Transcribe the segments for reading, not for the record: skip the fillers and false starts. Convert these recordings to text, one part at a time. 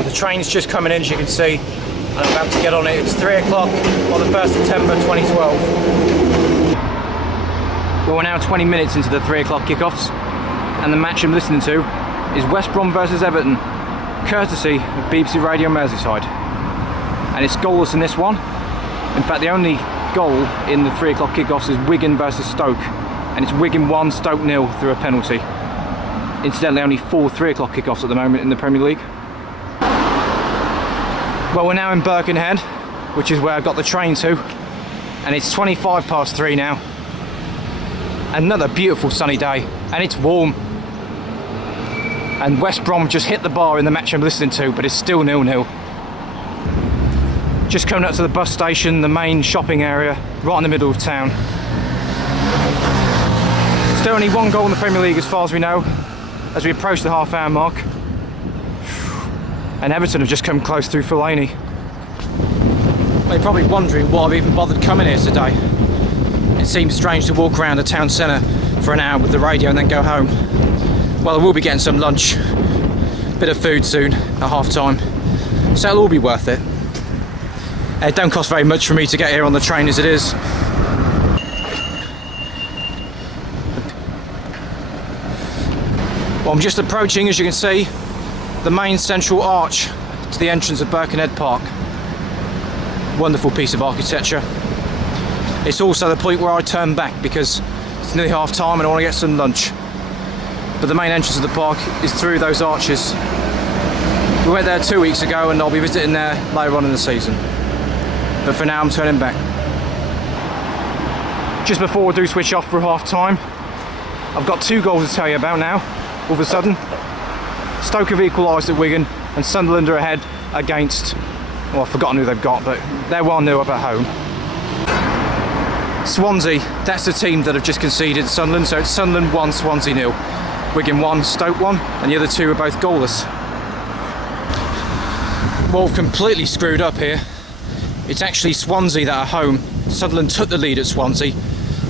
Well, the train's just coming in, as you can see, and I'm about to get on it. It's 3 o'clock on the 1st of September 2012. Well, we're now 20 minutes into the 3 o'clock kickoffs, and the match I'm listening to is West Brom versus Everton, courtesy of BBC Radio Merseyside. And it's goalless in this one. In fact, the only goal in the 3 o'clock kickoffs is Wigan versus Stoke, and it's Wigan 1, Stoke 0 through a penalty. Incidentally, only 4 3 o'clock kickoffs at the moment in the Premier League. Well, we're now in Birkenhead, which is where I got the train to, and it's 25 past 3 now. Another beautiful sunny day, and it's warm. And West Brom just hit the bar in the match I'm listening to, but it's still 0-0. Just coming up to the bus station, the main shopping area, right in the middle of town. Still only 1 goal in the Premier League as far as we know, as we approach the half-hour mark. And Everton have just come close through Fellaini. Well, you're probably wondering why I've even bothered coming here today. It seems strange to walk around the town centre for an hour with the radio and then go home. Well, I will be getting some lunch, bit of food soon at half-time, so it'll all be worth it. It don't cost very much for me to get here on the train as it is. Well, I'm just approaching, as you can see, the main central arch to the entrance of Birkenhead Park. Wonderful piece of architecture. It's also the point where I turn back because it's nearly half time and I want to get some lunch. But the main entrance of the park is through those arches. We went there 2 weeks ago and I'll be visiting there later on in the season. But for now I'm turning back. Just before I do switch off for half time, I've got 2 goals to tell you about now. All of a sudden, Stoke have equalised at Wigan and Sunderland are ahead against, well, I've forgotten who they've got, but they're 1-0 up at home. Swansea, that's the team that have just conceded Sunderland, so it's Sunderland 1, Swansea 0. Wigan 1, Stoke 1, and the other 2 are both goalless. Well, we've completely screwed up here. It's actually Swansea that are home. Sunderland took the lead at Swansea,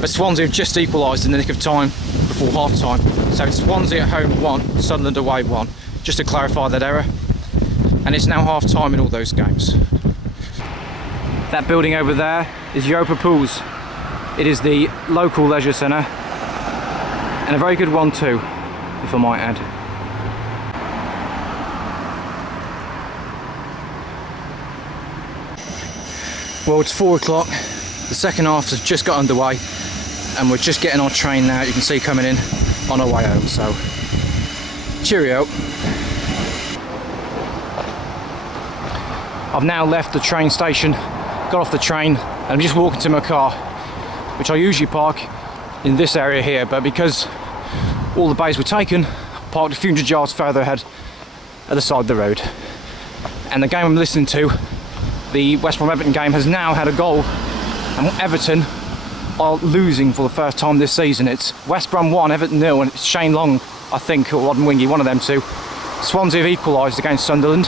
but Swansea have just equalised in the nick of time before half-time. So it's Swansea at home 1, Sunderland away 1, just to clarify that error. And it's now half-time in all those games. That building over there is Europa Pools. It is the local leisure centre, and a very good one too, if I might add. Well, it's 4 o'clock, the second half has just got underway, and we're just getting our train now, you can see coming in on our way home, so cheerio. I've now left the train station, got off the train, and I'm just walking to my car, which I usually park in this area here, but because all the bays were taken, I parked a few hundred yards further ahead at the side of the road. And the game I'm listening to, the West Brom Everton game, has now had a goal, and Everton are losing for the first time this season. It's West Brom 1, Everton 0, and it's Shane Long, I think, or Rodden Wingy, one of them two. Swansea have equalised against Sunderland,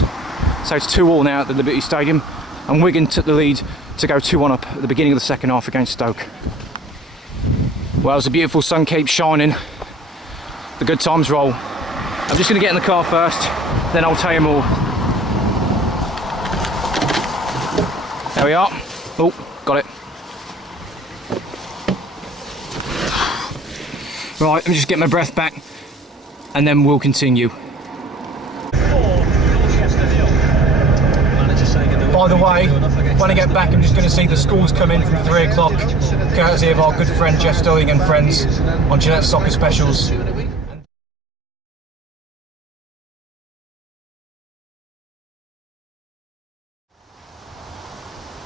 so it's 2-2 now at the Liberty Stadium, and Wigan took the lead to go 2-1 up at the beginning of the second half against Stoke. Well, as the beautiful sun keeps shining, the good times roll. I'm just going to get in the car first, then I'll tell you more. There we are. Oh, got it. Right, let me just get my breath back and then we'll continue. By the way, when I get back I'm just going to see the schools come in from 3 o'clock, courtesy of our good friend Jeff Sterling and friends on Gillette Soccer Specials.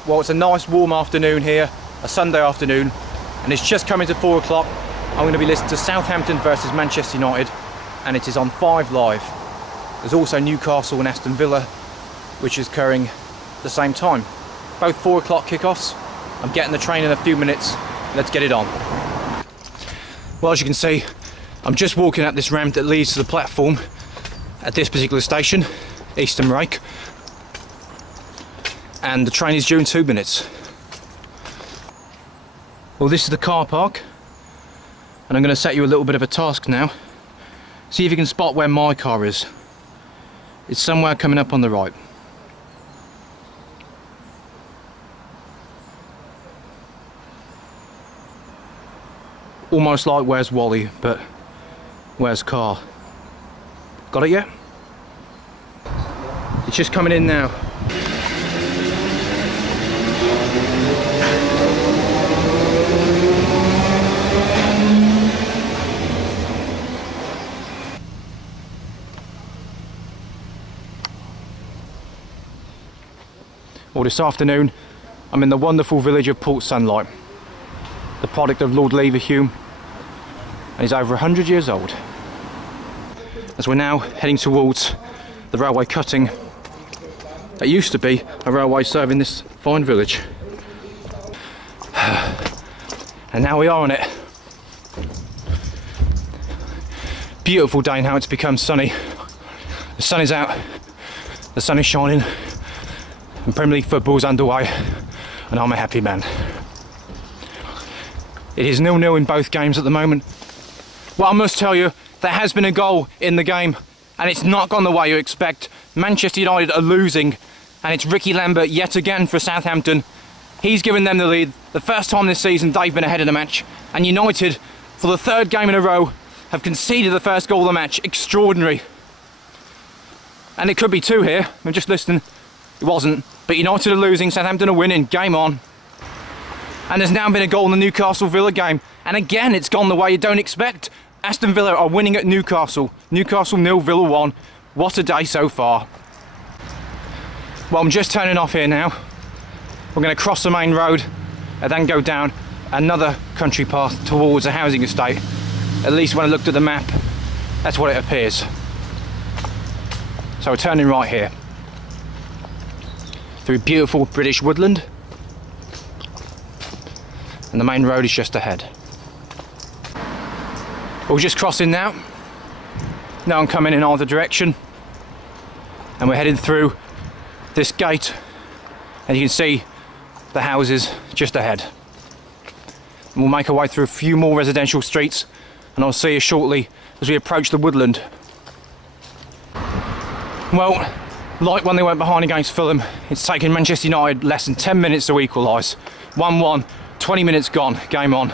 Well, it's a nice warm afternoon here, a Sunday afternoon, and it's just coming to 4 o'clock. I'm going to be listening to Southampton versus Manchester United, and it is on 5 Live. There's also Newcastle and Aston Villa, which is occurring at the same time. Both 4 o'clock kickoffs. I'm getting the train in a few minutes. Let's get it on. Well, as you can see, I'm just walking up this ramp that leads to the platform at this particular station, Eastern Rake, and the train is due in 2 minutes. Well, this is the car park, and I'm going to set you a little bit of a task now. See if you can spot where my car is. It's somewhere coming up on the right. Almost like where's Wally, but where's Carl? Got it yet? It's just coming in now. Well, this afternoon I'm in the wonderful village of Port Sunlight, the product of Lord Leverhulme, and he's over 100 years old. As we're now heading towards the railway cutting that used to be a railway serving this fine village. And now we are on it. Beautiful day now, it's become sunny. The sun is out, the sun is shining, and Premier League football's underway, and I'm a happy man. It is 0-0 in both games at the moment. Well, I must tell you, there has been a goal in the game, and it's not gone the way you expect. Manchester United are losing, and it's Ricky Lambert yet again for Southampton. He's given them the lead. The first time this season they've been ahead of the match, and United, for the third game in a row, have conceded the first goal of the match. Extraordinary. And it could be two here. I'm just listening. It wasn't. But United are losing, Southampton are winning. Game on. And there's now been a goal in the Newcastle Villa game. And again, it's gone the way you don't expect. Aston Villa are winning at Newcastle. Newcastle 0, Villa 1. What a day so far. Well, I'm just turning off here now. We're going to cross the main road and then go down another country path towards a housing estate. At least when I looked at the map, that's what it appears. So we're turning right here through beautiful British woodland, and the main road is just ahead. We're just crossing now. Now I'm coming in either direction, and we're heading through this gate, and you can see the houses just ahead. And we'll make our way through a few more residential streets, and I'll see you shortly as we approach the woodland. Well, like when they went behind against Fulham, it's taken Manchester United less than 10 minutes to equalise. 1-1, 20 minutes gone, game on.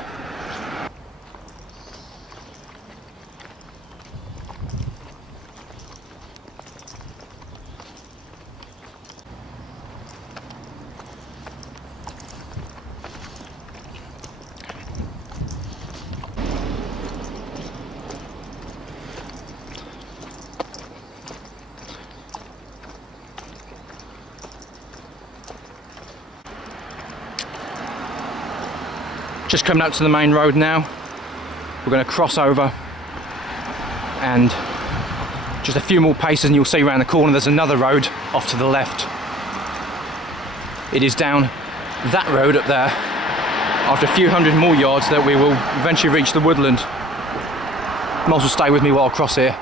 Just coming up to the main road now. We're going to cross over, and just a few more paces and you'll see around the corner there's another road off to the left. It is down that road up there, after a few hundred more yards, that we will eventually reach the woodland. Might as well stay with me while I cross here.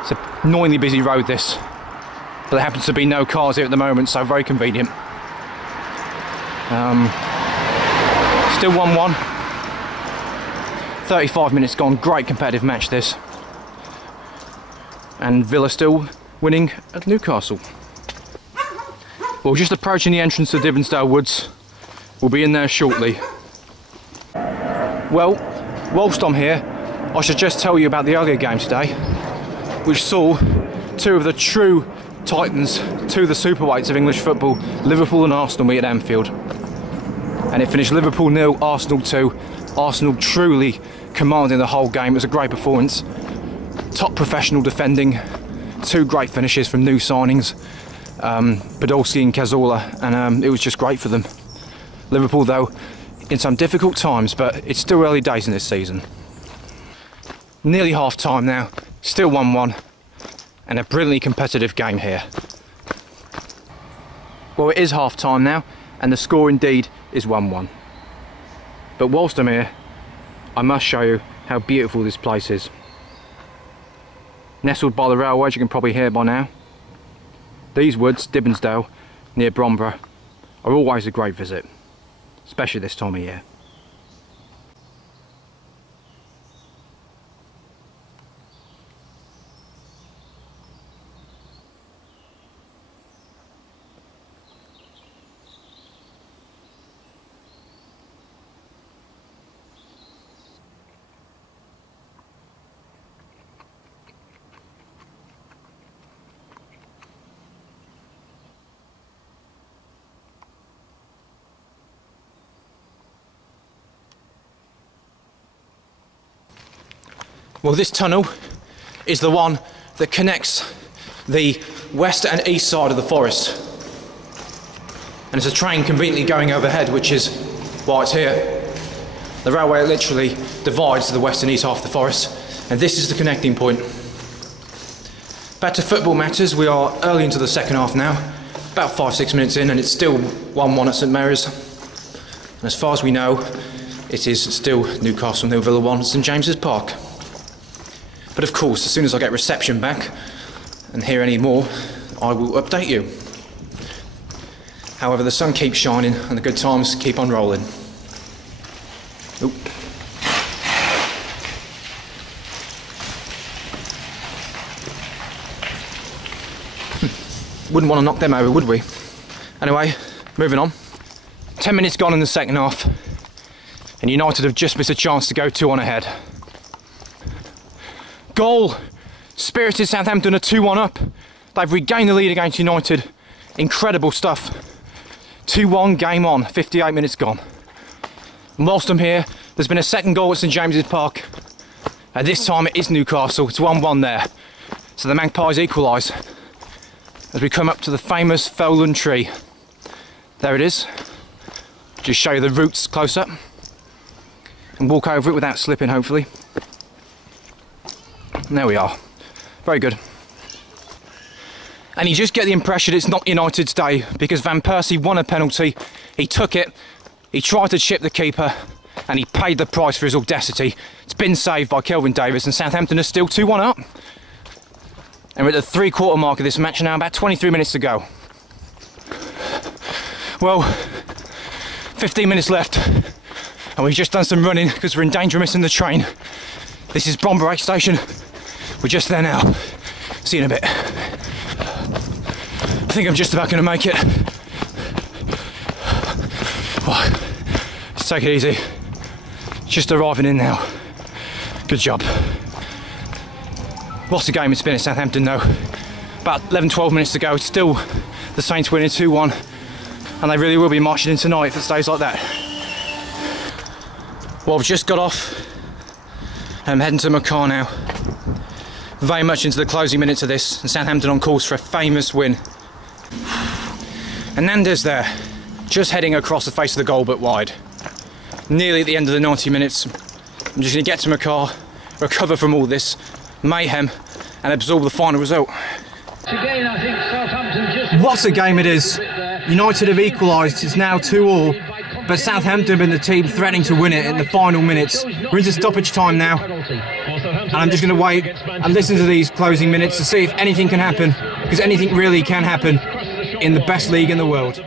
It's an annoyingly busy road this, but there happens to be no cars here at the moment, so very convenient. Still 1-1. 35 minutes gone. Great competitive match this. And Villa still winning at Newcastle. Well, just approaching the entrance to Dibbinsdale Woods. We'll be in there shortly. Well, whilst I'm here, I should just tell you about the earlier game today, which saw two of the true titans, two of the superweights of English football, Liverpool and Arsenal, meet at Anfield. And it finished Liverpool 0, Arsenal 2. Arsenal truly commanding the whole game. It was a great performance. Top professional defending. Two great finishes from new signings, Podolski and Cazorla, and it was just great for them. Liverpool, though, in some difficult times, but it's still early days in this season. Nearly half time now, still 1-1, and a brilliantly competitive game here. Well, it is half time now, and the score indeed is 1-1. But whilst I'm here, I must show you how beautiful this place is. Nestled by the railway, as you can probably hear by now, these woods, Dibbinsdale, near Bromborough, are always a great visit, especially this time of year. Well, this tunnel is the one that connects the west and east side of the forest. And it's a train conveniently going overhead, which is why it's here. The railway literally divides the west and east half of the forest, and this is the connecting point. Back to football matters, we are early into the second half now, about 5-6 minutes in, and it's still 1-1 at St Mary's. And as far as we know, it is still Newcastle 0 Villa 1 at St James's Park. But of course, as soon as I get reception back and hear any more, I will update you. However, the sun keeps shining and the good times keep on rolling. Oop. Wouldn't want to knock them over, would we? Anyway, moving on. 10 minutes gone in the second half, and United have just missed a chance to go 2-1 ahead. Goal! Spirited Southampton are 2-1 up. They've regained the lead against United. Incredible stuff. 2-1, game on, 58 minutes gone. And whilst I'm here, there's been a second goal at St James's Park. And this time it is Newcastle, it's 1-1 there. So the Magpies equalise as we come up to the famous Fowland tree. There it is. Just show you the roots close up and walk over it without slipping, hopefully. And there we are. Very good. And you just get the impression it's not United's day, because Van Persie won a penalty, he took it, he tried to chip the keeper, and he paid the price for his audacity. It's been saved by Kelvin Davis, and Southampton are still 2-1 up. And we're at the 3/4 mark of this match now, about 23 minutes to go. Well, 15 minutes left, and we've just done some running because we're in danger of missing the train. This is Bromborough station. We're just there now. See you in a bit. I think I'm just about going to make it. Oh, let's take it easy. Just arriving in now. Good job. What a game it's been at Southampton though. About 11-12 minutes to go. It's still the Saints winning 2-1. And they really will be marching in tonight if it stays like that. Well, I've just got off. I'm heading to my car now. Very much into the closing minutes of this, and Southampton on course for a famous win. And Nandes there, just heading across the face of the goal but wide. Nearly at the end of the 90 minutes. I'm just going to get to my car, recover from all this mayhem, and absorb the final result. Again, I think Southampton just... What a game it is. United have equalised, it's now 2-2, but Southampton have been the team threatening to win it in the final minutes. We're into stoppage time now, and I'm just going to wait and listen to these closing minutes to see if anything can happen, because anything really can happen in the best league in the world.